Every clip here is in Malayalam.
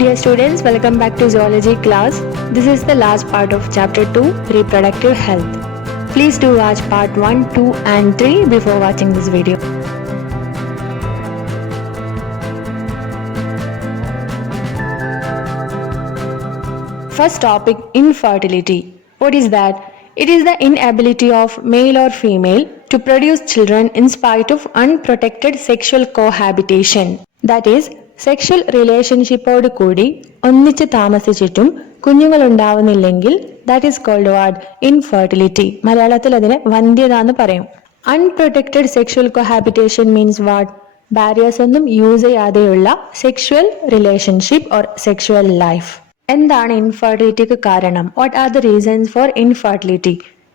Dear students, welcome back to Zoology class. This is the last part of chapter 2, Reproductive Health. Please do watch part 1, 2 and 3 before watching this video. First topic, infertility. What is that? It is the inability of male or female to produce children in spite of unprotected sexual cohabitation. That is, sexual റിലേഷൻഷിപ്പോട് കൂടി ഒന്നിച്ച് താമസിച്ചിട്ടും കുഞ്ഞുങ്ങൾ ഉണ്ടാവുന്നില്ലെങ്കിൽ that is called what infertility. മലയാളത്തിൽ അതിനെ വന്ധ്യത എന്ന് പറയും. Unprotected sexual cohabitation means what? Barriers ഒന്നും യൂസ് ചെയ്യാതെയുള്ള sexual relationship or sexual life. എന്താണ് ഇൻഫെർട്ടിലിറ്റിക്ക് കാരണം? What are the reasons for infertility?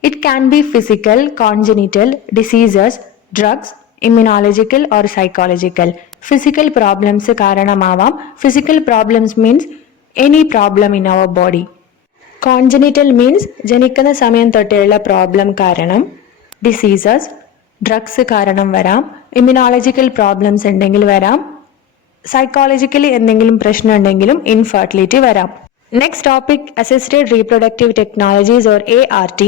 It can be physical, congenital, diseases, drugs, immunological or psychological. Physical problems കാരണമാവാം. Physical problems means any problem in our body. Congenital means ജനിക്കുന്ന സമയം തൊട്ടുള്ള പ്രോബ്ലം കാരണം. ഡിസീസസ്, ഡ്രഗ്സ് കാരണം വരാം. ഇമ്മ്യൂണോളജിക്കൽ പ്രോബ്ലംസ് ഉണ്ടെങ്കിൽ വരാം. സൈക്കോളജിക്കലി എന്തെങ്കിലും പ്രശ്നം ഉണ്ടെങ്കിലും ഇൻഫെർട്ടിലിറ്റി വരാം. Next topic, assisted reproductive technologies or ART.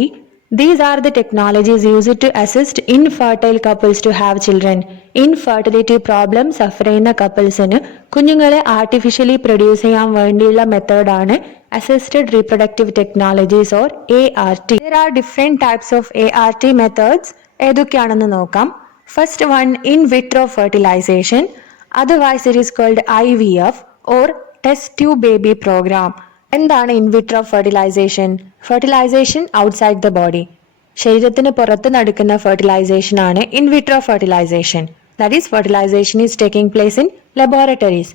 These are the technologies used to assist infertile couples to have children. Infertility problem suffer ചെയ്യുന്ന കപ്പിൾസിന് കുഞ്ഞുങ്ങളെ ആർട്ടിഫിഷ്യലി പ്രൊഡ്യൂസ് ചെയ്യാൻ വേണ്ടിയുള്ള മെത്തേഡാണ് assisted reproductive technologies or ART. There are different types of ART methods. ഏതൊക്കെയാണെന്ന് നോക്കാം. First one, in vitro fertilisation. Otherwise it is called IVF or test tube baby program. എന്താണ് in vitro fertilisation? Fertilisation outside the body, ശരീരത്തിന് പുറത്ത് നടക്കുന്ന ഫെർട്ടിലൈസേഷൻ ആണ് in vitro fertilisation. That is fertilisation is taking place in laboratories.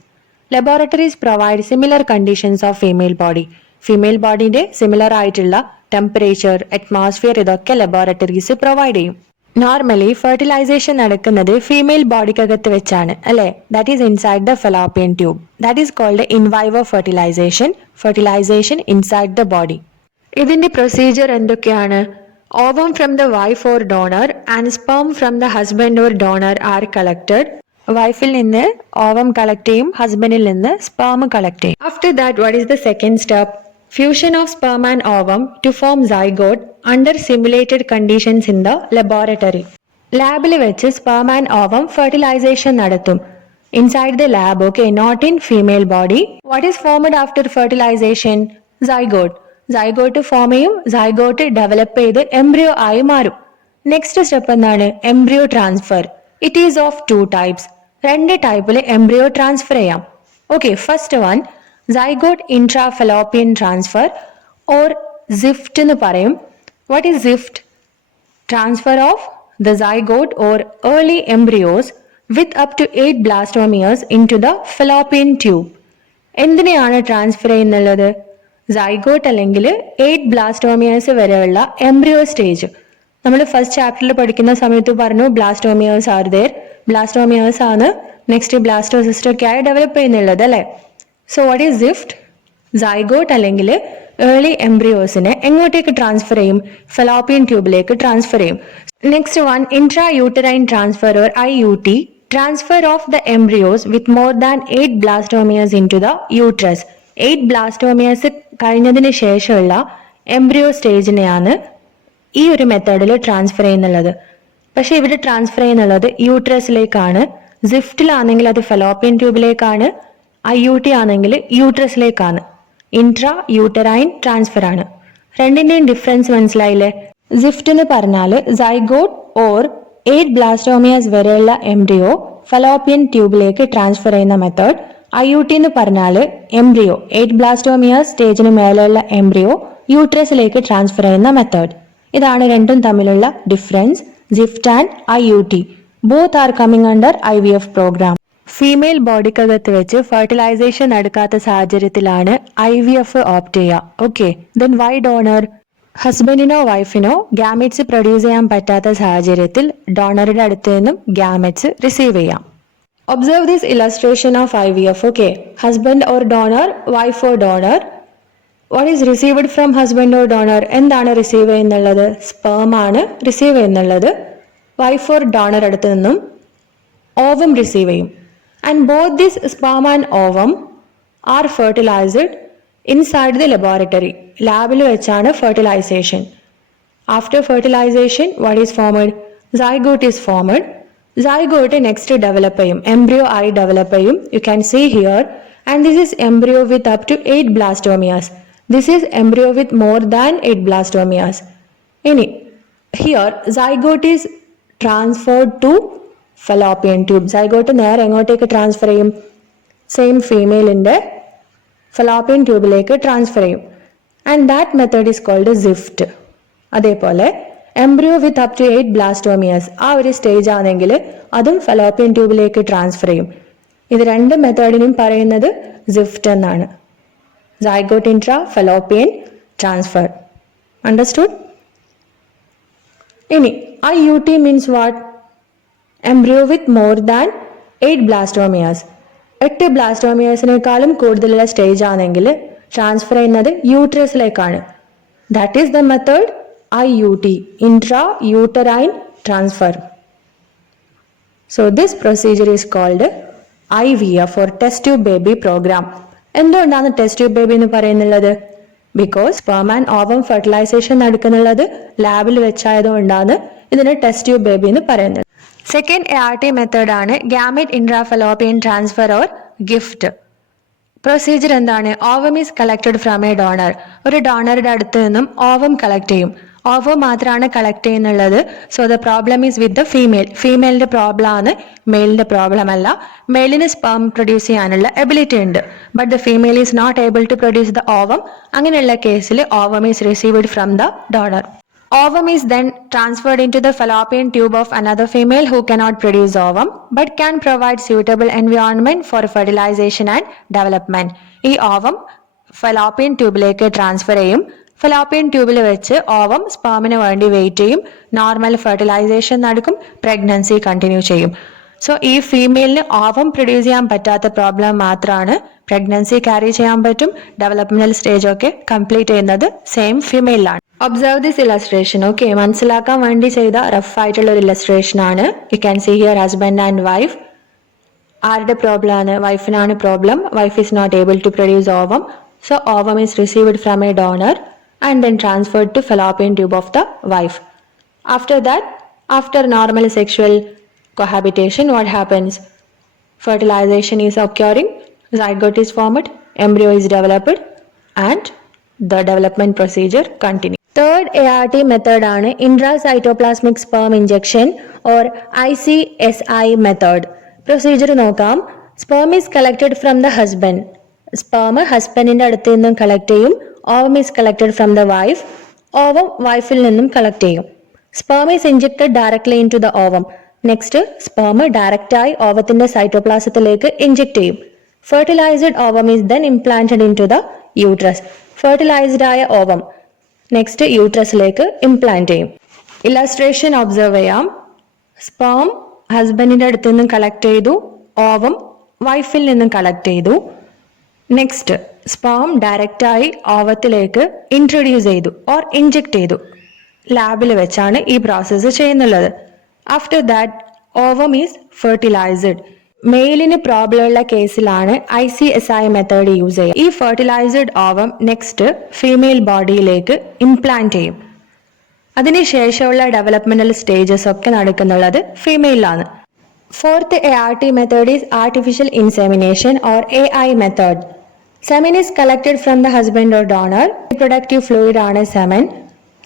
Laboratories provide similar conditions of female body. Female ബോഡിന്റെ സിമിലർ ആയിട്ടുള്ള ടെമ്പറേച്ചർ, അറ്റ്മോസ്ഫിയർ ഇതൊക്കെ ലബോറട്ടറീസ് പ്രൊവൈഡ് ചെയ്യും. നോർമലി ഫെർട്ടിലൈസേഷൻ നടക്കുന്നത് ഫീമെയിൽ ബോഡിക്കകത്ത് വെച്ചാണ്, അല്ലെ? That is inside the fallopian tube. That is called in vivo fertilisation. Fertilisation inside the body. ഇതിന്റെ പ്രൊസീജിയർ എന്തൊക്കെയാണ്? Ovum from the wife or donor and sperm from the husband or donor are collected. വൈഫിൽ നിന്ന് ഓവം കളക്ട് ചെയ്യും, ഹസ്ബൻഡിൽ നിന്ന് സ്പേം കളക്ട് ചെയ്യും. After that what is the second step? Fusion of sperm and ovum to form zygote under simulated conditions in the laboratory. ലാബിൽ വെച്ച് sperm and ovum fertilization നടത്തും. Inside the lab, okay, not in female body. What is formed after fertilization? Zygote. Zygote form ചെയ്യും, zygote ഡെവലപ്പ് ചെയ്ത് എംബ്രിയോ ആയി മാറും. നെക്സ്റ്റ് സ്റ്റെപ്പ് എന്താണ്? Embryo transfer. It is of 2 types. 2 ടൈപ്പിൽ എംബ്രിയോ ട്രാൻസ്ഫർ ചെയ്യാം. Okay, first one Zygote intrafallopian transfer or ZIFT എന്ന് പറയും. What is ZIFT? Transfer of the zygote or early embryos with up to 8 blastomeres into the fallopian tube. എന്തിനെയാണ് ട്രാൻസ്ഫർ ചെയ്യുന്നുള്ളത്? സൈഗോട്ട് അല്ലെങ്കിൽ 8 ബ്ലാസ്റ്റോമിയേഴ്സ് വരെയുള്ള എംബ്രിയോ സ്റ്റേജ്. നമ്മൾ ഫസ്റ്റ് ചാപ്റ്ററിൽ പഠിക്കുന്ന സമയത്ത് പറഞ്ഞു ബ്ലാസ്റ്റോമിയേഴ്സ് ആർ ദേർ. ബ്ലാസ്റ്റോമിയേഴ്സ് ആണ് നെക്സ്റ്റ് ബ്ലാസ്റ്റോസിസ്റ്റ് ഒക്കെ ആയി ഡെവലപ്പ് ചെയ്യുന്നുള്ളത്, അല്ലേ? So what is ZIFT? Zygote അല്ലെങ്കിൽ ഏർലി എംബ്രിയോസിനെ എങ്ങോട്ടേക്ക് ട്രാൻസ്ഫർ ചെയ്യും? ഫെലോപ്പിയൻ ട്യൂബിലേക്ക് ട്രാൻസ്ഫർ ചെയ്യും. Next one, intra uterine transfer or IUT. Transfer of the embryos with more than 8 blastomeres into the uterus. 8 blastomeres കഴിഞ്ഞതിന് ശേഷമുള്ള എംബ്രിയോ സ്റ്റേജിനെയാണ് ഈ ഒരു മെത്തേഡിൽ ട്രാൻസ്ഫർ ചെയ്യുന്നുള്ളത്. പക്ഷെ ഇവിടെ ട്രാൻസ്ഫർ ചെയ്യുന്നുള്ളത് യൂട്രസിലേക്കാണ്. സിഫ്റ്റിലാണെങ്കിൽ അത് ഫെലോപ്പിയൻ ട്യൂബിലേക്കാണ്. IUT ആണെങ്കിൽ യൂട്രസിലേക്കാണ്. ഇൻട്രാ യൂട്ടറൈൻ ട്രാൻസ്ഫർ ആണ്. രണ്ടിന്റെയും ഡിഫറൻസ് മനസ്സിലായില്ലേ? സിഫ്റ്റ് എന്ന് പറഞ്ഞാൽ സൈഗോട്ട് ഓർ 8 ബ്ലാസ്റ്റോമിയാസ് വരെയുള്ള എംബ്രിയോ ഫെലോപ്പിയൻ ട്യൂബിലേക്ക് ട്രാൻസ്ഫർ ചെയ്യുന്ന മെത്തേഡ്. IUT എന്ന് പറഞ്ഞാൽ എംബ്രിയോ 8 ബ്ലാസ്റ്റോമിയാസ് സ്റ്റേജിന് മേലെയുള്ള എംബ്രിയോ യൂട്രസിലേക്ക് ട്രാൻസ്ഫർ ചെയ്യുന്ന മെത്തേഡ്. ഇതാണ് രണ്ടും തമ്മിലുള്ള difference. ZIFT and IUT both are coming under IVF programme. Female ബോഡിക്കകത്ത് വെച്ച് ഫെർട്ടിലൈസേഷൻ നടക്കാത്ത സാഹചര്യത്തിലാണ് IVF ഓപ്റ്റ് ചെയ്യുക. Okay, then why donor? ഹസ്ബൻഡിനോ വൈഫിനോ ഗാമെറ്റ്സ് പ്രൊഡ്യൂസ് ചെയ്യാൻ പറ്റാത്ത സാഹചര്യത്തിൽ ഡോണറുടെ അടുത്ത് നിന്നും ഗാമെറ്റ്സ് റിസീവ് ചെയ്യാം. Observe this illustration of IVF. Okay, husband or donor, wife or donor. What is received from husband or donor? എന്താണ് റിസീവ് ചെയ്യുന്നുള്ളത്? സ്പേം ആണ് റിസീവ് ചെയ്യുന്നുള്ളത്. വൈഫ് ഓർ ഡോണർ അടുത്ത് നിന്നും ഓവം റിസീവ് ചെയ്യും. And both this sperm and ovum are fertilized inside the laboratory. ലാബിൽ വെച്ചാണ് fertilization. After fertilization, what is formed? Zygote is formed. Zygote next develop ചെയ്യും. Embryo ആയി develop ചെയ്യും. You can see here. And this is embryo with up to 8 blastomeres. This is embryo with more than 8 blastomeres. Here, zygote is transferred to fallopian tube. Zygote നേരെ എങ്ങോട്ടേക്ക് ട്രാൻസ്ഫർ ചെയ്യും? സെയിം ഫീമെയിലിൻ്റെ fallopian ട്യൂബിലേക്ക് ട്രാൻസ്ഫർ ചെയ്യും. And that method is called ZIFT. അതേപോലെ embryo with up to 8 blastomeres ആ ഒരു സ്റ്റേജ് ആണെങ്കിൽ അതും fallopian ട്യൂബിലേക്ക് ട്രാൻസ്ഫർ ചെയ്യും. ഇത് രണ്ട് മെത്തേഡിനും പറയുന്നത് സിഫ്റ്റ് എന്നാണ്. Zygote intra fallopian transfer. Understood? ഇനി IUT means what? Embryo with more than 8 blastomeres. 8 ബ്ലാസ്റ്റോമിയേഴ്സിനേക്കാളും കൂടുതലുള്ള സ്റ്റേജ് ആണെങ്കിൽ ട്രാൻസ്ഫർ ചെയ്യുന്നത് യൂട്രസിലേക്കാണ്. That is the method IUT, intra uterine transfer. So this procedure is called IVF for test tube baby program. എന്തുകൊണ്ടാണ് ടെസ്റ്റ് ട്യൂബ് ബേബി എന്ന് പറയുന്നുള്ളത്? Because sperm and ovum fertilization നടക്കുന്നുള്ളത് ലാബിൽ വെച്ചായതുകൊണ്ടാണ് ഇതിന് ടെസ്റ്റ് ട്യൂബ് ബേബി എന്ന് പറയുന്നത്. സെക്കൻഡ് ART മെത്തേഡാണ് gamut ഇൻട്രാഫലോപ്പിയൻ transfer or GIFT. Procedure എന്താണ്? Ovum is collected from a donor. ഒരു ഡോണറുടെ അടുത്ത് നിന്നും ഓവം കളക്ട് ചെയ്യും. ഓവം മാത്രമാണ് കളക്ട് ചെയ്യുന്നുള്ളത്. So the problem is with the female. ഫീമെയിലിന്റെ പ്രോബ്ലം ആണ്, മെയിലിന്റെ പ്രോബ്ലം അല്ല. മെയിലിന് സ്പെർം പ്രൊഡ്യൂസ് ചെയ്യാനുള്ള എബിലിറ്റി ഉണ്ട്, but the female is not able to produce the ovum. അങ്ങനെയുള്ള കേസിൽ ovum is received from the donor. Ovum is then transferred into the fallopian tube of another female who cannot produce ovum but can provide suitable environment for fertilization and development. ഈ ഓവം ഫലോപ്പിയൻ ട്യൂബിലേക്ക് ട്രാൻസ്ഫർ ചെയ്യും. ഫലോപ്പിയൻ ട്യൂബിൽ വെച്ച് ഓവം സ്പെർമിന് വേണ്ടി വെയിറ്റ് ചെയ്യും. നോർമൽ ഫെർട്ടിലൈസേഷൻ നടക്കും, പ്രഗ്നൻസി കണ്ടിന്യൂ ചെയ്യും. സോ ഈ ഫീമെയിലിന് ഓവം പ്രൊഡ്യൂസ് ചെയ്യാൻ പറ്റാത്ത പ്രോബ്ലം മാത്രമാണ്. പ്രഗ്നൻസി ക്യാരി ചെയ്യാൻ പറ്റും. ഡെവലപ്മെന്റൽ സ്റ്റേജ് ഒക്കെ കംപ്ലീറ്റ് ചെയ്യുന്നത് സെയിം ഫീമെയിലാണ്. Observe this illustration. ഓക്കെ, മനസ്സിലാക്കാൻ വേണ്ടി ചെയ്ത റഫ് ആയിട്ടുള്ള ഒരു ഇലസ്ട്രേഷൻ ആണ്. You can see here husband and wife. ആരുടെ പ്രോബ്ലം ആണ്? വൈഫിനാണ് problem. Wife is not able to produce ovum. So ovum is received from a donor and then transferred to fallopian tube of the wife. After that, after normal sexual cohabitation, what happens? Fertilization is occurring, zygote is formed, embryo is developed, and the development procedure continues. Third ART method ആണ് intracytoplasmic sperm injection or ICSI method. Procedure നോക്കാം. Sperm is collected from the husband. Sperm ഹസ്ബൻഡിന്റെ അടുത്ത് നിന്നും കളക്ട് ചെയ്യും. Ovum is collected from the wife. Ovum വൈഫിൽ നിന്നും കളക്ട് ചെയ്യും. Sperm is injected directly into the ovum. Next sperm ഡയറക്റ്റായി ഓവത്തിന്റെ സൈറ്റോപ്ലാസത്തിലേക്ക് ഇഞ്ചെക്ട് ചെയ്യും. Fertilized ovum is then implanted into the uterus. Fertilized ആയ ഓവം നെക്സ്റ്റ് യൂട്രസിലേക്ക് ഇംപ്ലാന്റ് ചെയ്യും. ഇലസ്ട്രേഷൻ ഒബ്സർവ് ചെയ്യാം. സ്പേം ഹസ്ബൻഡിന്റെ അടുത്ത് നിന്നും കളക്ട് ചെയ്തു, ഓവം വൈഫിൽ നിന്നും കളക്ട് ചെയ്തു. നെക്സ്റ്റ് സ്പേം ഡയറക്റ്റായി ഓവത്തിലേക്ക് ഇൻട്രൊഡ്യൂസ് ചെയ്തു ഓർ ഇഞ്ചെക്ട് ചെയ്തു. ലാബിൽ വെച്ചാണ് ഈ പ്രോസസ്സ് ചെയ്യുന്നുള്ളത്. After that ovum is fertilized. മെയിലിന് പ്രോബ്ലം ഉള്ള കേസിലാണ് ICSI മെത്തേഡ് യൂസ് ചെയ്യുക. ഈ ഫെർട്ടിലൈസ്ഡ് ഓവം നെക്സ്റ്റ് ഫീമെയിൽ ബോഡിയിലേക്ക് ഇംപ്ലാന്റ് ചെയ്യും. അതിനുശേഷമുള്ള ഡെവലപ്മെന്റൽ സ്റ്റേജസ് ഒക്കെ നടക്കുന്നുള്ളത് ഫീമെയിലാണ്. Fourth ART method is artificial insemination or AI method. Semen is collected from the husband or donor. Reproductive fluid ആണ് സെമൻ.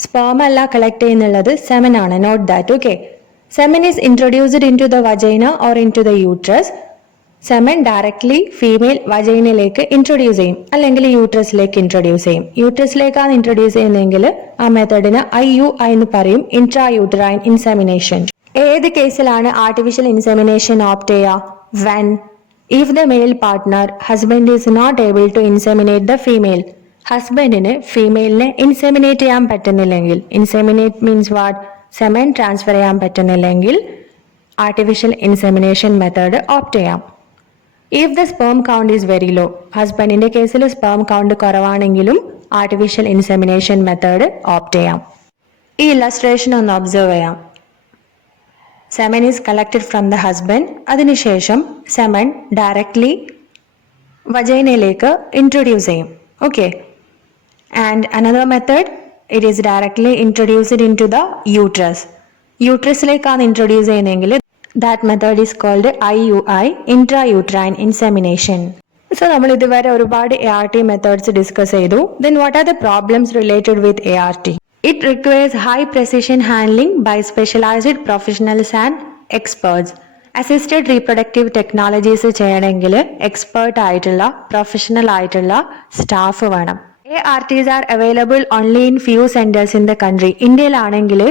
സ്പേം അല്ല കളക്ട് ചെയ്യുന്നുള്ളത്, സെമൻ ആണ്. Not that. Okay. Semen is introduced into the vagina or into the uterus. Semen directly female വജൈനയിലേക്ക് ഇൻട്രൊഡ്യൂസ് ചെയ്യും, അല്ലെങ്കിൽ യൂട്രസിലേക്ക് ഇൻട്രൊഡ്യൂസ് ചെയ്യും. യൂട്രസിലേക്കാണ് ഇൻട്രൊഡ്യൂസ് ചെയ്യുന്നതെങ്കിൽ ആ മെത്തേഡിന് IUI എന്ന് പറയും, ഇൻട്രാ യൂട്ടറൈൻ ഇൻസെമിനേഷൻ. ഏത് കേസിലാണ് ആർട്ടിഫിഷ്യൽ ഇൻസെമിനേഷൻ ഓപ്റ്റ് ചെയ്യുക? When if the male partner husband is not able to inseminate the female. ഹസ്ബൻഡിന് ഫീമെയിലിനെ ഇൻസെമിനേറ്റ് ചെയ്യാൻ പറ്റുന്നില്ലെങ്കിൽ, inseminate means what? Semen transfer ചെയ്യാൻ പറ്റുന്നില്ലെങ്കിൽ ആർട്ടിഫിഷ്യൽ ഇൻസെമിനേഷൻ മെത്തേഡ് ഓപ്റ്റ് ചെയ്യാം. If the sperm count is very low, ഹസ്ബൻഡിന്റെ കേസിൽ സ്പേം കൗണ്ട് കുറവാണെങ്കിലും ആർട്ടിഫിഷ്യൽ ഇൻസെമിനേഷൻ മെത്തേഡ് ഓപ്റ്റ് ചെയ്യാം. ഈ ഇല്ലസ്ട്രേഷൻ ഒന്ന് ഒബ്സർവ് ചെയ്യാം. Semen is collected from the husband. അതിനുശേഷം സെമൻ ഡയറക്ട്ലി വജൈനയിലേക്ക് ഇൻട്രൊഡ്യൂസ് ചെയ്യും. Okay. And another method, it is directly introduced into the uterus. യൂട്രസിലേക്കാണ് ഇൻട്രൊഡ്യൂസ് ചെയ്യുന്നതെങ്കിൽ that method is called IUI, intrauterine insemination. So നമ്മൾ ഇതുവരെ ഒരുപാട് ART മെത്തേഡ്സ് ഡിസ്കസ് ചെയ്തു. Then what are the problems related with ART? It requires high precision handling by specialized professionals and experts. Assisted reproductive technologies ചെയ്യണമെങ്കിൽ എക്സ്പേർട്ട് ആയിട്ടുള്ള പ്രൊഫഷണൽ ആയിട്ടുള്ള സ്റ്റാഫ് വേണം. ARTs are available only in few centres in the country. ഇന്ത്യയിലാണെങ്കിൽ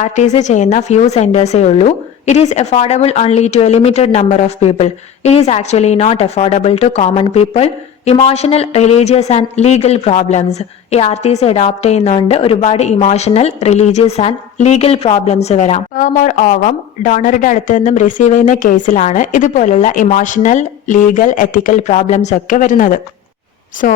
ARTs ചെയ്യുന്ന ഫ്യൂ സെന്റേഴ്സേ ഉള്ളൂ. It is affordable only to a limited number of people. It is actually not affordable to common people. Emotional, religious and legal problems. ARTs adopt ചെയ്യുന്നതുകൊണ്ട് ഒരുപാട് emotional, religious and legal problems വരാം. സ്പെർം ഓർ ഓവം ഡോണറുടെ അടുത്ത് നിന്നും റിസീവ് ചെയ്യുന്ന കേസിലാണ് ഇതുപോലുള്ള ഇമോഷണൽ, ലീഗൽ, എത്തിക്കൽ പ്രോബ്ലംസ് ഒക്കെ വരുന്നത്. So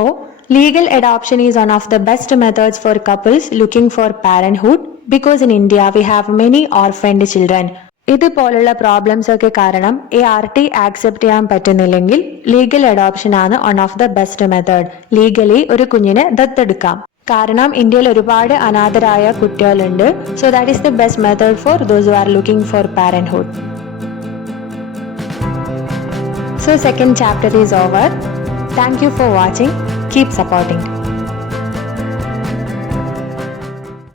legal adoption is one of the best methods for couples looking for parenthood because in India we have many orphaned children. ഇതുപോലുള്ള പ്രോബ്ലംസ് ഒക്കെ കാരണം ART ആക്സെപ്റ്റ് ചെയ്യാൻ പറ്റുന്നില്ലെങ്കിൽ ലീഗൽ അഡോപ്ഷൻ ആണ് one of the best method. Legally ഒരു കുഞ്ഞിനെ ദത്തെടുക്കാം. കാരണം ഇന്ത്യയിൽ ഒരുപാട് അനാഥരായ കുട്ടികളുണ്ട്. So that is the best method for those who are looking for parenthood. So second chapter is over. Thank you for watching. Keep supporting.